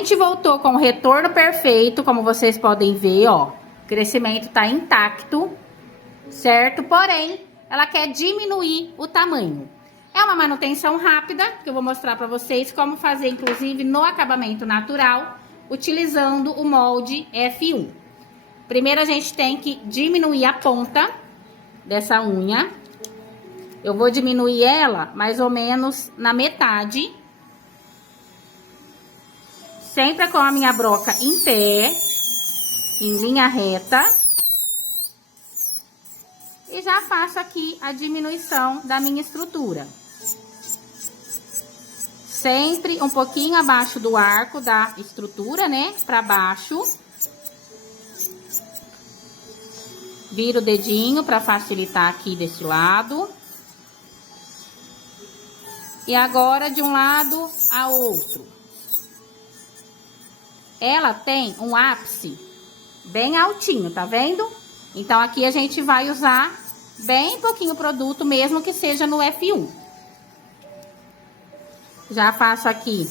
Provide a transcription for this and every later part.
gente voltou com o retorno perfeito, como vocês podem ver, ó. O crescimento tá intacto, certo? Porém, ela quer diminuir o tamanho. É uma manutenção rápida, que eu vou mostrar pra vocês como fazer, inclusive, no acabamento natural, utilizando o molde F1. Primeiro, a gente tem que diminuir a ponta dessa unha. Eu vou diminuir ela mais ou menos na metade. Sempre com a minha broca em pé, em linha reta. E já faço aqui a diminuição da minha estrutura. Sempre um pouquinho abaixo do arco da estrutura, né? Pra baixo. Viro o dedinho pra facilitar aqui desse lado. E agora de um lado a outro. Ela tem um ápice bem altinho, tá vendo? Então, aqui a gente vai usar bem pouquinho produto, mesmo que seja no F1. Já faço aqui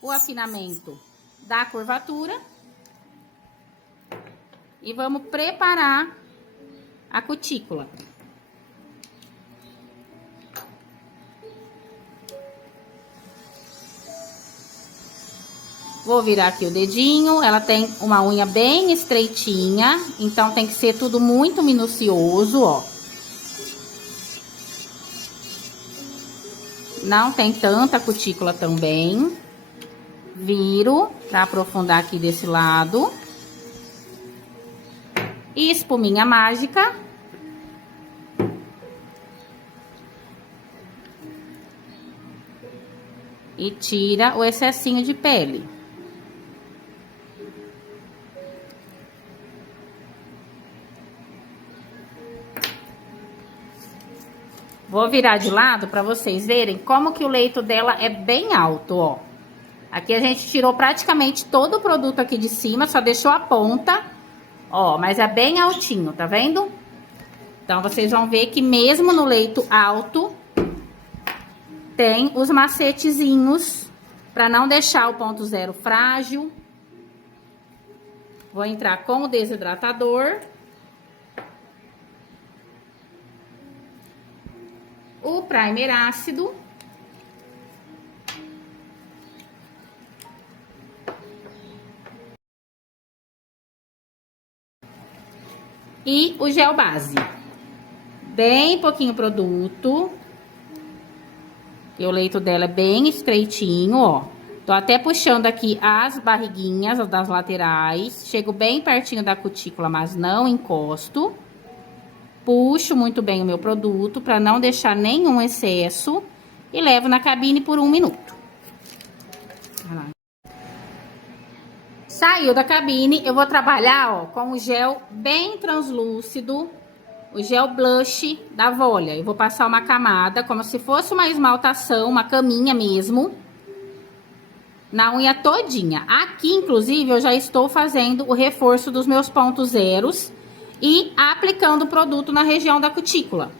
o afinamento da curvatura. E vamos preparar a cutícula. Vou virar aqui o dedinho, ela tem uma unha bem estreitinha, então tem que ser tudo muito minucioso, ó. Não tem tanta cutícula também. Viro pra aprofundar aqui desse lado. E espuminha mágica. E tira o excessinho de pele. Vou virar de lado para vocês verem como que o leito dela é bem alto, ó. Aqui a gente tirou praticamente todo o produto aqui de cima, só deixou a ponta, ó, mas é bem altinho, tá vendo? Então, vocês vão ver que mesmo no leito alto, tem os macetezinhos para não deixar o ponto zero frágil. Vou entrar com o desidratador. O primer ácido. E o gel base. Bem pouquinho produto. E o leito dela é bem estreitinho, ó. Tô até puxando aqui as barriguinhas das laterais. Chego bem pertinho da cutícula, mas não encosto. Puxo muito bem o meu produto para não deixar nenhum excesso e levo na cabine por 1 minuto. Saiu da cabine, eu vou trabalhar, ó, com o gel bem translúcido, o gel blush da Volia. Eu vou passar uma camada, como se fosse uma esmaltação, uma caminha mesmo, na unha todinha. Aqui, inclusive, eu já estou fazendo o reforço dos meus pontos zeros e aplicando o produto na região da cutícula.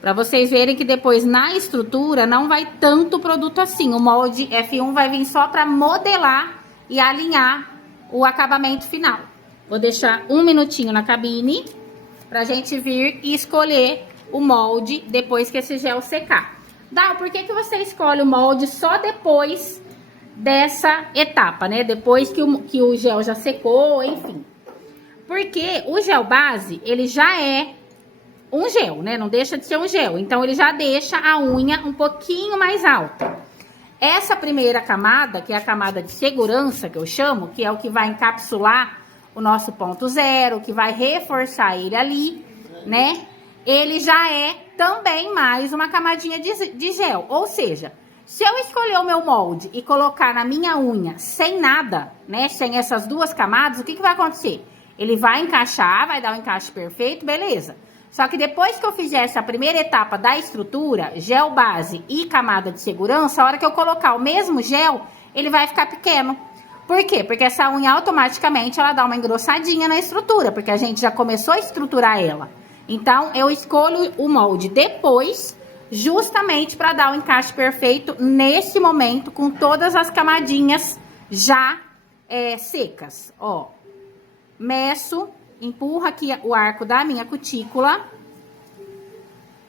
Pra vocês verem que depois na estrutura não vai tanto produto assim. O molde F1 vai vir só pra modelar e alinhar o acabamento final. Vou deixar 1 minutinho na cabine pra gente vir e escolher o molde depois que esse gel secar. Dal, por que que você escolhe o molde só depois dessa etapa, né? Depois que o gel já secou, enfim. Porque o gel base, ele já é um gel, né? Não deixa de ser um gel. Então, ele já deixa a unha um pouquinho mais alta. Essa primeira camada, que é a camada de segurança, que eu chamo, que é o que vai encapsular o nosso ponto zero, que vai reforçar ele ali, né? Ele já é também mais uma camadinha de gel. Ou seja, se eu escolher o meu molde e colocar na minha unha sem nada, né? Sem essas duas camadas, o que que vai acontecer? Ele vai encaixar, vai dar um encaixe perfeito, beleza. Só que depois que eu fizer essa primeira etapa da estrutura, gel base e camada de segurança, a hora que eu colocar o mesmo gel, ele vai ficar pequeno. Por quê? Porque essa unha automaticamente ela dá uma engrossadinha na estrutura, porque a gente já começou a estruturar ela. Então, eu escolho o molde depois, justamente para dar o encaixe perfeito nesse momento, com todas as camadinhas já secas, ó. Meço, empurro aqui o arco da minha cutícula.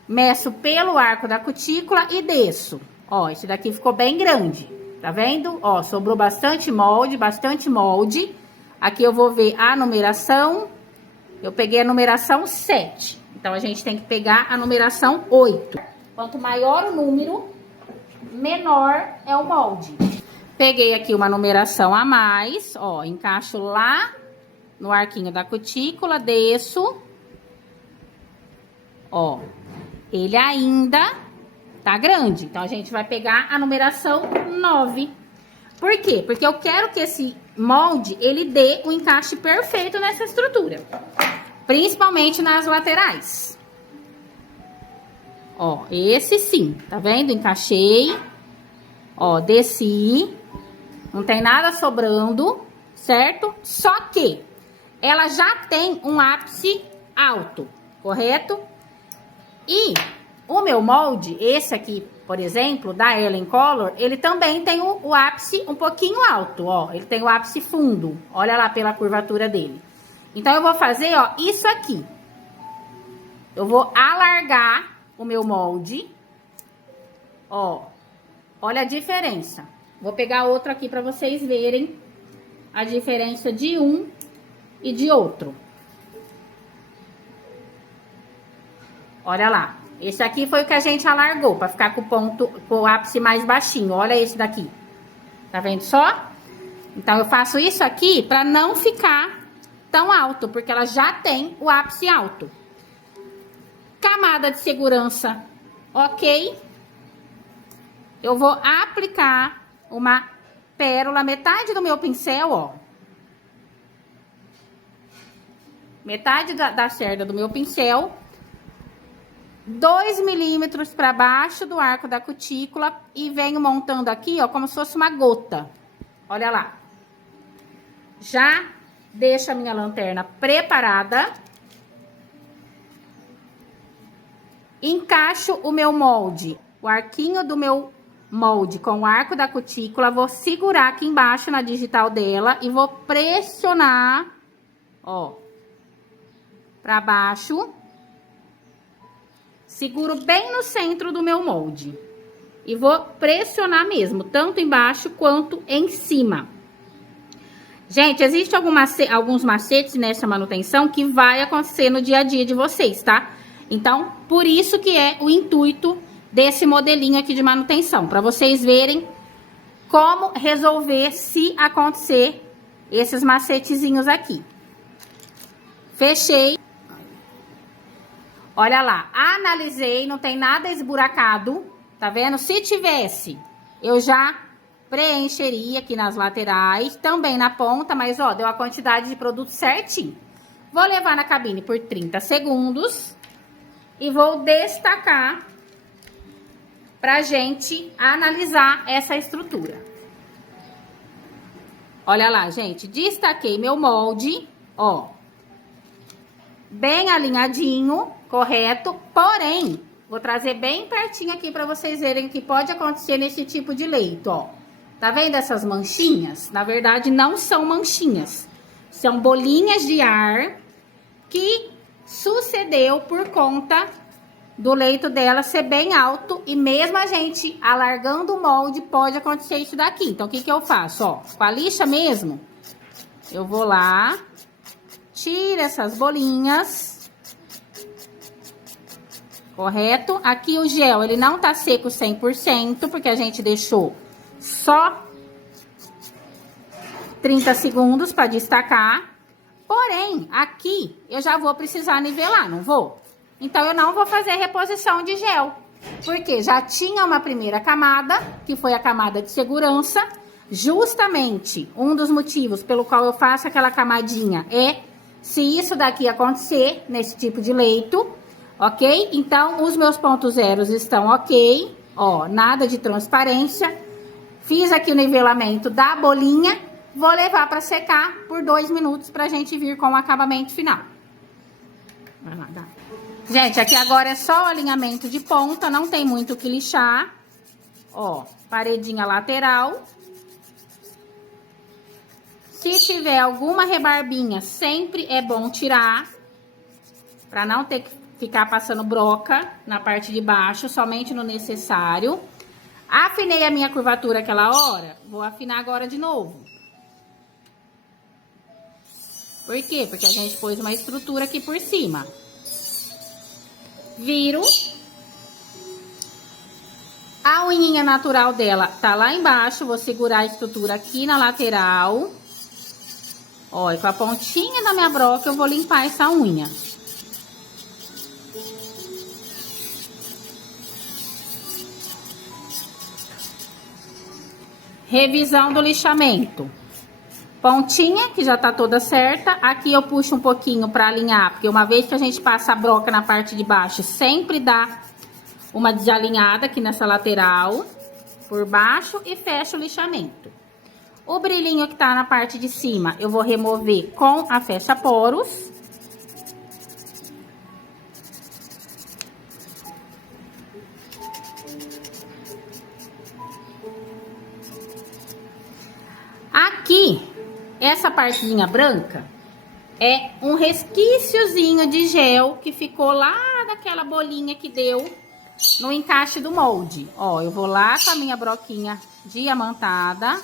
Meço pelo arco da cutícula e desço. Ó, esse daqui ficou bem grande, tá vendo? Ó, sobrou bastante molde, bastante molde. Aqui eu vou ver a numeração. Eu peguei a numeração 7. Então, a gente tem que pegar a numeração 8. Quanto maior o número, menor é o molde. Peguei aqui uma numeração a mais, ó, encaixo lá no arquinho da cutícula, desço. Ó, ele ainda tá grande. Então, a gente vai pegar a numeração 9. Por quê? Porque eu quero que esse molde, ele dê o encaixe perfeito nessa estrutura. Principalmente nas laterais. Ó, esse sim, tá vendo? Encaixei. Ó, desci. Não tem nada sobrando, certo? Só que ela já tem um ápice alto, correto? E o meu molde, esse aqui, por exemplo, da Ellen Color, ele também tem o ápice um pouquinho alto, ó. Ele tem o ápice fundo, olha lá pela curvatura dele. Então, eu vou fazer, ó, isso aqui. Eu vou alargar o meu molde. Ó, olha a diferença. Vou pegar outro aqui pra vocês verem a diferença de um e de outro. Olha lá. Esse aqui foi o que a gente alargou, pra ficar com o ponto, com o ápice mais baixinho. Olha esse daqui. Tá vendo só? Então, eu faço isso aqui pra não ficar tão alto, porque ela já tem o ápice alto. Camada de segurança, ok? Eu vou aplicar uma pérola, metade do meu pincel, ó. Metade da cerda do meu pincel. 2 milímetros para baixo do arco da cutícula e venho montando aqui, ó, como se fosse uma gota. Olha lá. Já deixo a minha lanterna preparada. Encaixo o meu molde, o arquinho do meu molde com o arco da cutícula. Vou segurar aqui embaixo na digital dela e vou pressionar, ó, para baixo. Seguro bem no centro do meu molde. E vou pressionar mesmo, tanto embaixo quanto em cima. Gente, existem alguns macetes nessa manutenção que vai acontecer no dia a dia de vocês, tá? Então, por isso que é o intuito desse modelinho aqui de manutenção. Para vocês verem como resolver se acontecer esses macetezinhos aqui. Fechei. Olha lá, analisei, não tem nada esburacado, tá vendo? Se tivesse, eu já preencheria aqui nas laterais, também na ponta, mas ó, deu a quantidade de produto certinho. Vou levar na cabine por 30 segundos e vou destacar pra gente analisar essa estrutura. Olha lá, gente, destaquei meu molde, ó, bem alinhadinho, correto? Porém, vou trazer bem pertinho aqui pra vocês verem o que pode acontecer nesse tipo de leito, ó. Tá vendo essas manchinhas? Na verdade, não são manchinhas. São bolinhas de ar que sucedeu por conta do leito dela ser bem alto. E mesmo a gente alargando o molde, pode acontecer isso daqui. Então, o que que eu faço? Ó, com a lixa mesmo, eu vou lá, tiro essas bolinhas. Correto? Aqui o gel, ele não tá seco 100%, porque a gente deixou só 30 segundos para destacar. Porém, aqui eu já vou precisar nivelar, não vou? Então, eu não vou fazer reposição de gel, porque já tinha uma primeira camada, que foi a camada de segurança. Justamente, um dos motivos pelo qual eu faço aquela camadinha é se isso daqui acontecer nesse tipo de leito, ok? Então, os meus pontos zeros estão ok, ó, nada de transparência. Fiz aqui o nivelamento da bolinha, vou levar para secar por 2 minutos pra gente vir com o acabamento final. Vai lá, dá. Gente, aqui agora é só o alinhamento de ponta, não tem muito o que lixar. Ó, paredinha lateral. Se tiver alguma rebarbinha, sempre é bom tirar, para não ter que ficar passando broca na parte de baixo, somente no necessário. Afinei a minha curvatura aquela hora, vou afinar agora de novo. Por quê? Porque a gente pôs uma estrutura aqui por cima. Viro. A unhinha natural dela tá lá embaixo, vou segurar a estrutura aqui na lateral. Ó, e com a pontinha da minha broca eu vou limpar essa unha. Revisão do lixamento. Pontinha, que já tá toda certa. Aqui eu puxo um pouquinho pra alinhar, porque uma vez que a gente passa a broca na parte de baixo, sempre dá uma desalinhada aqui nessa lateral, por baixo, e fecho o lixamento. O brilhinho que tá na parte de cima, eu vou remover com a fecha-poros. Aqui, essa partezinha branca é um resquíciozinho de gel que ficou lá daquela bolinha que deu no encaixe do molde. Ó, eu vou lá com a minha broquinha diamantada,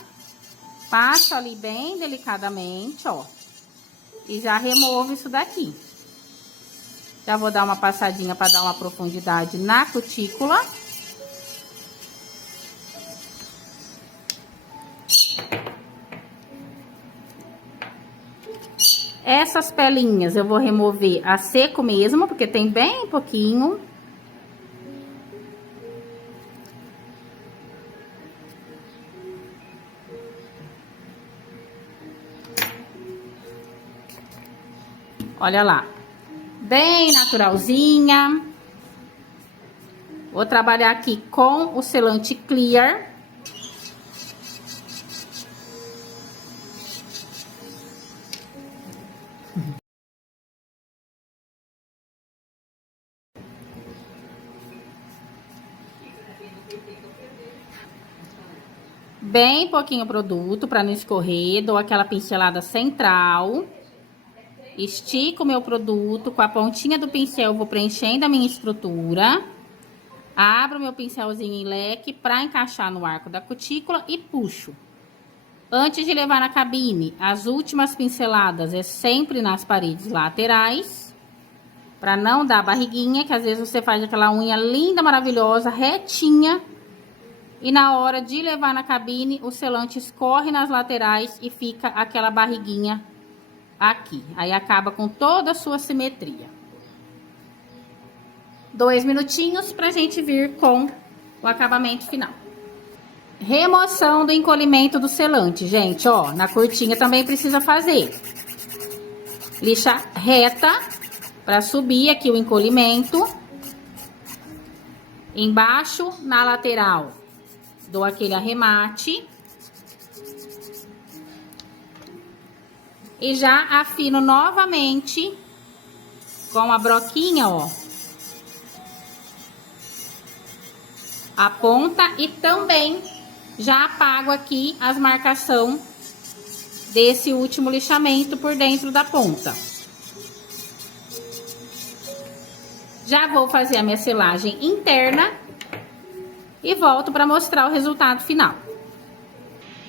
passo ali bem delicadamente, ó, e já removo isso daqui. Já vou dar uma passadinha para dar uma profundidade na cutícula. Essas pelinhas eu vou remover a seco mesmo, porque tem bem pouquinho. Olha lá, bem naturalzinha. Vou trabalhar aqui com o selante Clear. Bem pouquinho produto para não escorrer, dou aquela pincelada central. Estico o meu produto, com a pontinha do pincel eu vou preenchendo a minha estrutura. Abro meu pincelzinho em leque para encaixar no arco da cutícula e puxo. Antes de levar na cabine, as últimas pinceladas é sempre nas paredes laterais, para não dar barriguinha, que às vezes você faz aquela unha linda, maravilhosa, retinha, e na hora de levar na cabine, o selante escorre nas laterais e fica aquela barriguinha aqui. Aí acaba com toda a sua simetria. 2 minutinhos pra gente vir com o acabamento final. Remoção do encolhimento do selante, gente, ó, na curtinha também precisa fazer. Lixa reta pra subir aqui o encolhimento. Embaixo, na lateral, dou aquele arremate. E já afino novamente com a broquinha, ó, a ponta, e também já apago aqui as marcações desse último lixamento por dentro da ponta. Já vou fazer a minha selagem interna e volto para mostrar o resultado final.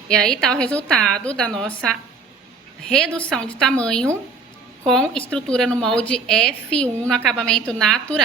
E aí tá o resultado da nossa redução de tamanho com estrutura no molde F1 no acabamento natural.